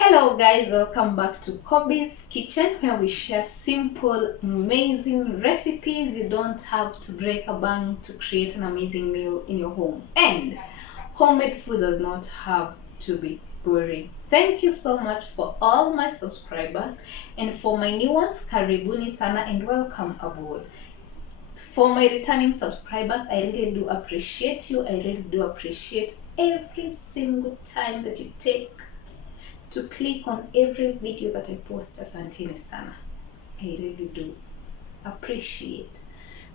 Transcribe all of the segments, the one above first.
Hello guys, welcome back to Kobe's Kitchen, where we share simple, amazing recipes. You don't have to break a bank to create an amazing meal in your home. And homemade food does not have to be boring. Thank you so much for all my subscribers, and for my new ones, karibuni sana and welcome aboard. For my returning subscribers, I really do appreciate you. I really do appreciate every single time that you take to click on every video that I post. Asanteni sana. I really do appreciate.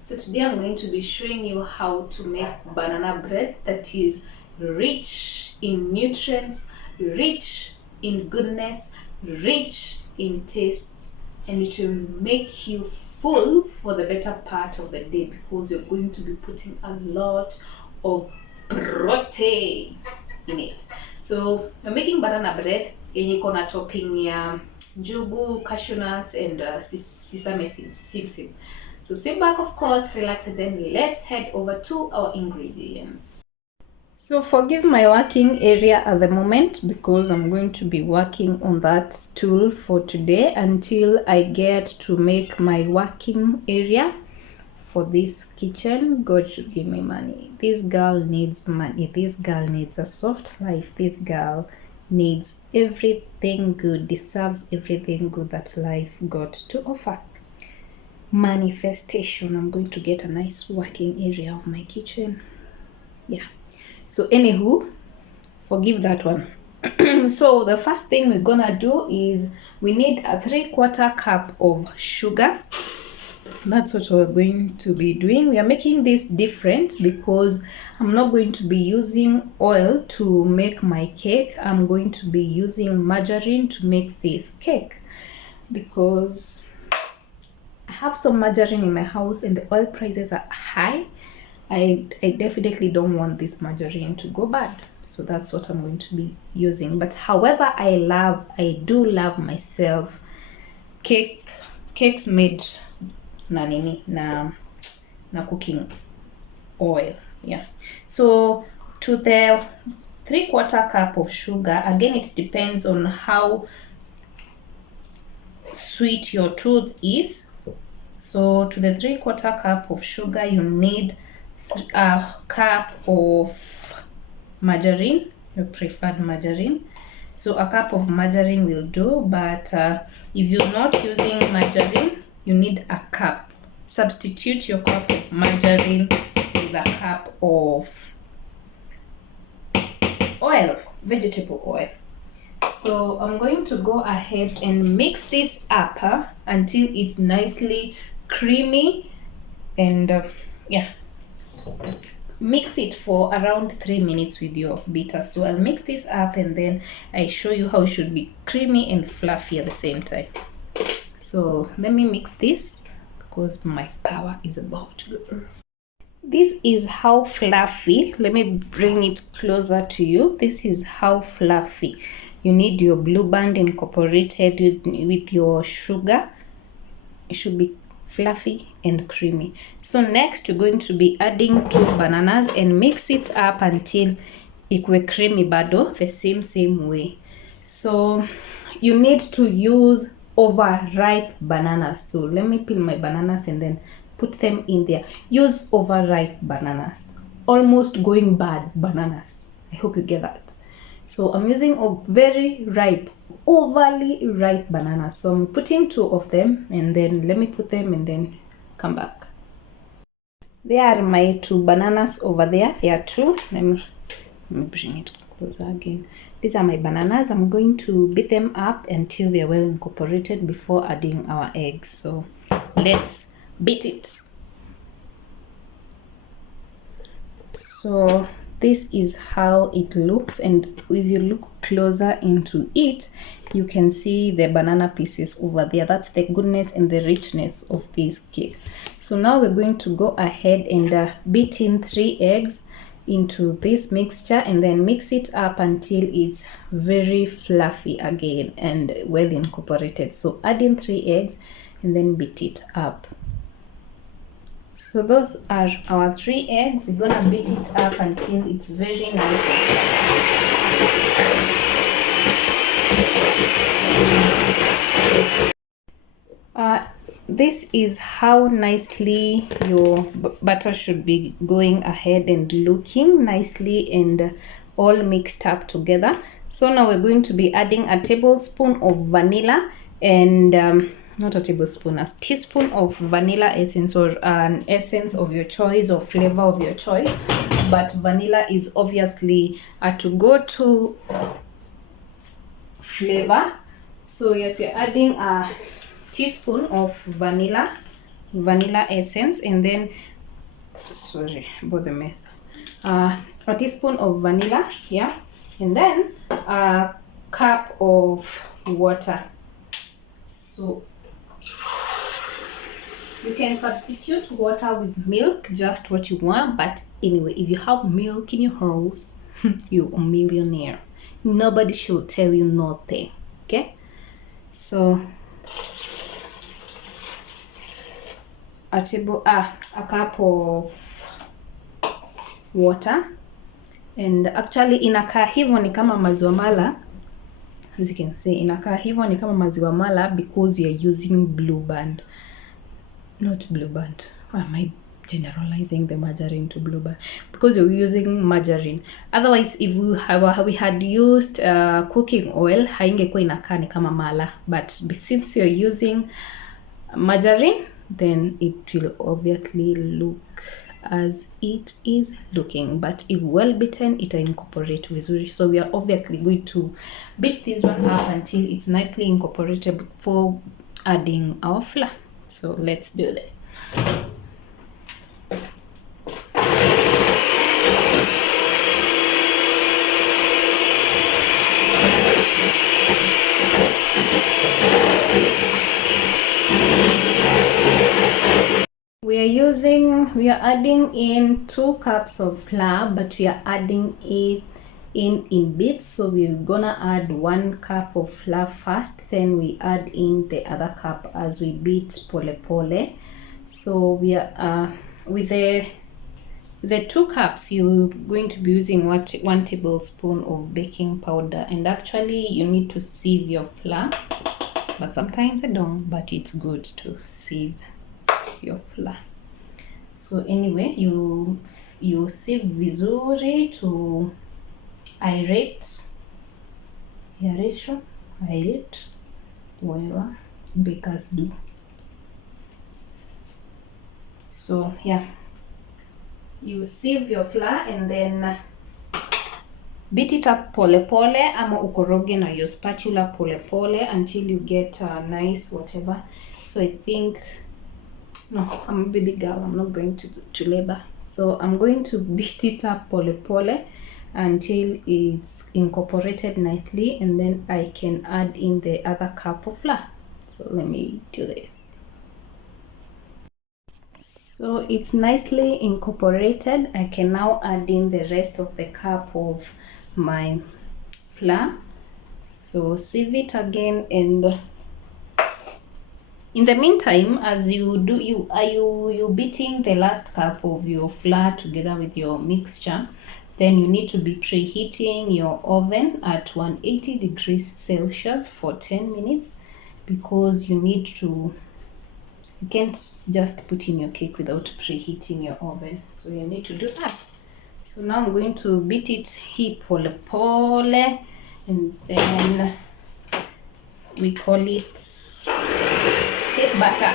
So today I'm going to be showing you how to make banana bread that is rich in nutrients, rich in goodness, rich in taste, and it will make you full for the better part of the day because you're going to be putting a lot of protein in it. So we're making banana bread yenye iko na topping ya njugu, cashew nuts and sesame seeds, So sit back, of course, relax, and then let's head over to our ingredients. So forgive my working area at the moment because I'm going to be working on that stool for today until I get to make my working area for this kitchen. God should give me money. This girl needs money. This girl needs a soft life. This girl needs everything good, deserves everything good that life got to offer. Manifestation. I'm going to get a nice working area of my kitchen. Yeah. So anywho, forgive that one. So the first thing we're gonna do is we need a 3/4 cup of sugar. That's what we're going to be doing. We are making this different because I'm not going to be using oil to make my cake. I'm going to be using margarine to make this cake because I have some margarine in my house and the oil prices are high. I definitely don't want this margarine to go bad. So that's what I'm going to be using. But however, I do love myself cakes made na cooking oil. Yeah. So to the 3/4 cup of sugar, again it depends on how sweet your tooth is. So to the 3/4 cup of sugar, you need a cup of margarine, your preferred margarine. So a cup of margarine will do, but if you're not using margarine, you need a cup. Substitute your cup of margarine with a cup of oil, vegetable oil. So I'm going to go ahead and mix this up until it's nicely creamy, and yeah, mix it for around 3 minutes with your beater. So I'll mix this up and then I show you how it should be creamy and fluffy at the same time. So let me mix this because my power is about to go. This is how fluffy. Let me bring it closer to you. This is how fluffy. You need your blue band incorporated with your sugar. It should be fluffy and creamy. So next you're going to be adding 2 bananas and mix it up until ikwe creamy bado the same way. So you need to use overripe bananas. So let me peel my bananas and then put them in there. Use overripe bananas, almost going bad bananas. I hope you get that. So I'm using a very ripe, overly ripe banana. So I'm putting 2 of them and then let me put them and then come back. There are my 2 bananas over there. There are 2. Let me bring it closer again. These are my bananas. I'm going to beat them up until they're well incorporated before adding our eggs. So let's beat it. So this is how it looks, and if you look closer into it, you can see the banana pieces over there. That's the goodness and the richness of this cake. So now we're going to go ahead and beat in 3 eggs into this mixture and then mix it up until it's very fluffy again and well incorporated. So add in 3 eggs and then beat it up. So those are our 3 eggs. We're gonna beat it up until it's very nice. this is how nicely your butter should be going ahead and looking nicely and all mixed up together. So now we're going to be adding a tablespoon of vanilla and not a tablespoon, a teaspoon of vanilla essence, or an essence of your choice or flavor of your choice, but vanilla is obviously a to-go-to flavor. So yes, you're adding a teaspoon of vanilla essence, and then sorry about the mess, a teaspoon of vanilla, yeah, and then a cup of water. So you can substitute water with milk, just what you want, but anyway, if you have milk in your house, you're a millionaire. Nobody should tell you nothing. Okay, so a cup of water, and actually inakaa hivyo ni kama maziwa mala, as you can see, inakaa hivyo ni kama maziwa mala because you're using Blue Band, not Blue Band. Why am I generalizing the margarine to Blue Band? Because you're using margarine. Otherwise, if we had used cooking oil, haingekuwa inakaa ni kama mala, but since you're using margarine, then it will obviously look as it is looking, but if well beaten ita incorporate vizuri. So we are obviously going to beat this one up until it's nicely incorporated before adding our flour. So let's do that. We are adding in 2 cups of flour, but we are adding it in bits. So we're gonna add 1 cup of flour first, then we add in the other cup as we beat pole pole. So we are with the 2 cups, you're going to be using 1 tablespoon of baking powder, and actually you need to sieve your flour, but sometimes I don't, but it's good to sieve your flour. So anyway, you sieve vizuri to aerate, whatever bakers do. So yeah, you sieve your flour and then beat it up pole pole, ama ukoroge na your spatula pole pole until you get a nice whatever. So I think, no, I'm a baby girl, I'm not going to labor, so I'm going to beat it up pole pole until it's incorporated nicely, and then I can add in the other cup of flour. So let me do this. So it's nicely incorporated. I can now add in the rest of the cup of my flour. So sieve it again, and in the meantime, as you do, you beating the last cup of your flour together with your mixture, then you need to be preheating your oven at 180 degrees Celsius for 10 minutes, because you can't just put in your cake without preheating your oven. So you need to do that. So now I'm going to beat it pole pole, and then we call it cake batter.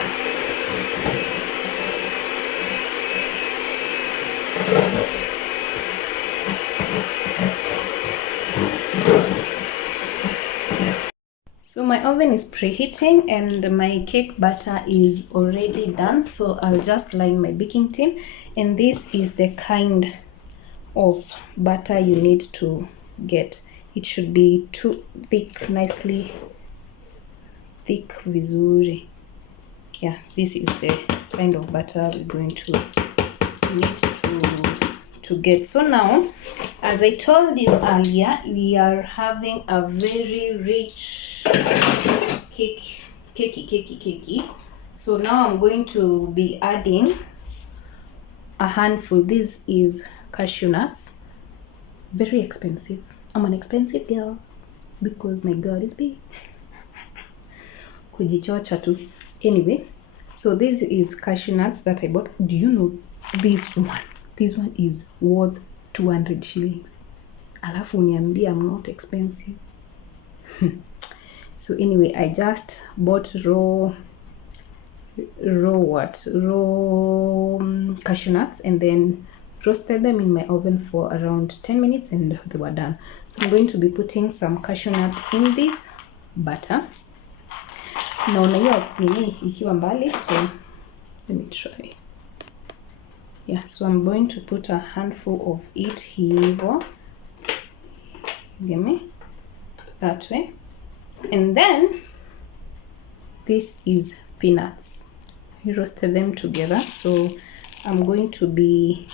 So my oven is preheating and my cake batter is already done. So I'll just line my baking tin, and this is the kind of batter you need to get. It should be too thick, nicely thick vizuri. Yeah, this is the kind of butter we're going to need to get. So now, as I told you earlier, we are having a very rich cakey. So now I'm going to be adding a handful. This is cashew nuts, very expensive. I'm an expensive girl because my God is big. Kujichocha tu. Anyway, So this is cashew nuts that I bought. Do you know this one? This one is worth 200 shillings. Alafu uniambia I'm not expensive. So anyway, I just bought raw cashew nuts and then roasted them in my oven for around 10 minutes and they were done. So I'm going to be putting some cashew nuts in this butter. Naona hiyo nini ikiwa mbali, so let me try. Yeah, so I'm going to put a handful of it hivo. Give me that way. And then this is peanuts. We roasted them together, so I'm going to be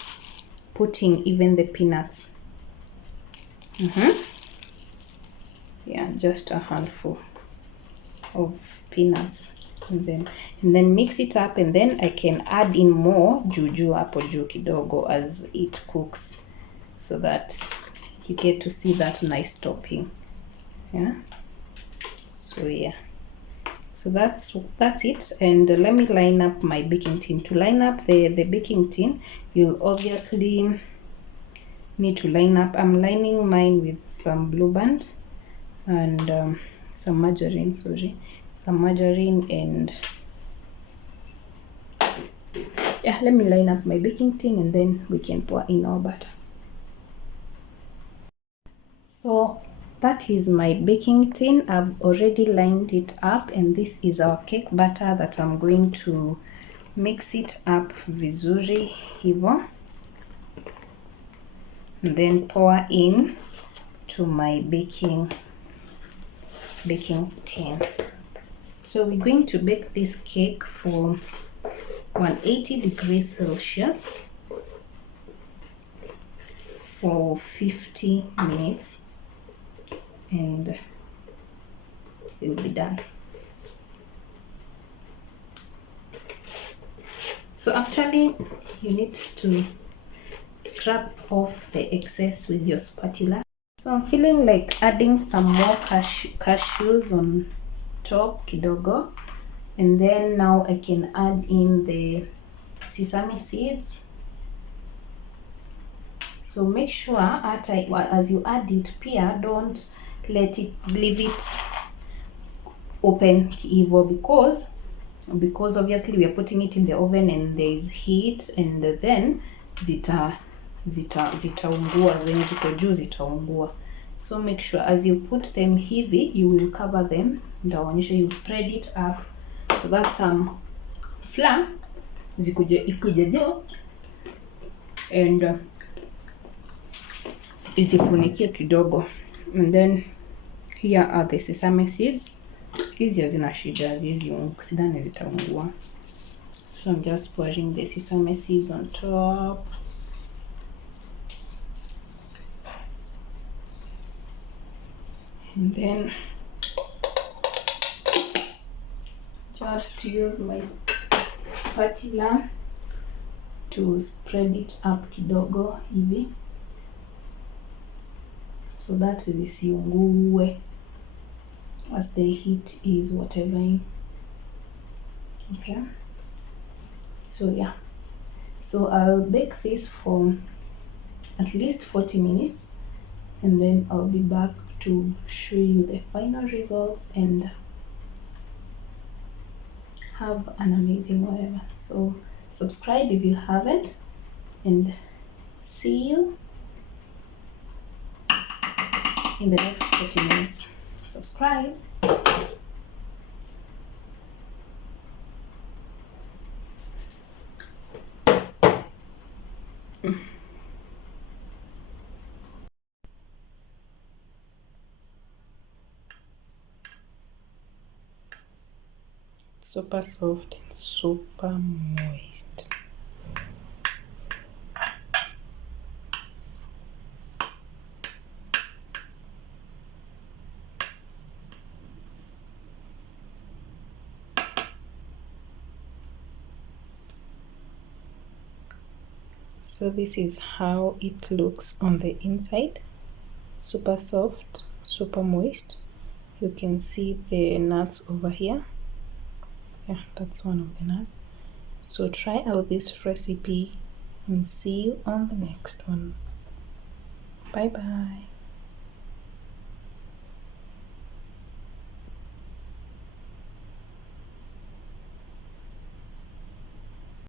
putting even the peanuts. Yeah, just a handful of peanuts, and then mix it up, and then I can add in more juju hapo juu kidogo as it cooks, so that you get to see that nice topping. Yeah, so yeah, so that's it. And let me line up my baking tin. To line up the baking tin, you'll obviously need to line up. I'm lining mine with some Blue Band and some margarine, and yeah, let me line up my baking tin and then we can pour in our butter. So that is my baking tin. I've already lined it up, and this is our cake batter that I'm going to mix it up vizuri hivo, and then pour in to my baking tin. So we're going to bake this cake for 180 degrees Celsius for 50 minutes and it will be done. So actually you need to scrub off the excess with your spatula. So I'm feeling like adding some more cashews on top kidogo, and then now I can add in the sesame seeds. So make sure as you add it, pia don't leave it open hivo, because obviously we are putting it in the oven and there is heat, and then zitaungua, zenye ziko juu zitaungua. So make sure as you put them hivi, you will cover them. Ndaonyesha, you spread it up so that some flour ikuje juu and izifunikie kidogo. And then here are the sesame seeds. Hizi hazina shida, sidhani zitaungua. So I'm just pouring the sesame seeds on top. And then just use my spatula to spread it up kidogo hivi so that zisiungue as the heat is whatever. Okay, so yeah, so I'll bake this for at least 40 minutes and then I'll be back to show you the final results and have an amazing whatever. So subscribe if you haven't, and see you in the next 40 minutes. Subscribe. Super soft and super moist. So this is how it looks on the inside. Super soft, super moist. You can see the nuts over here. Yeah, that's one of the nuts. So try out this recipe and see you on the next one. Bye bye.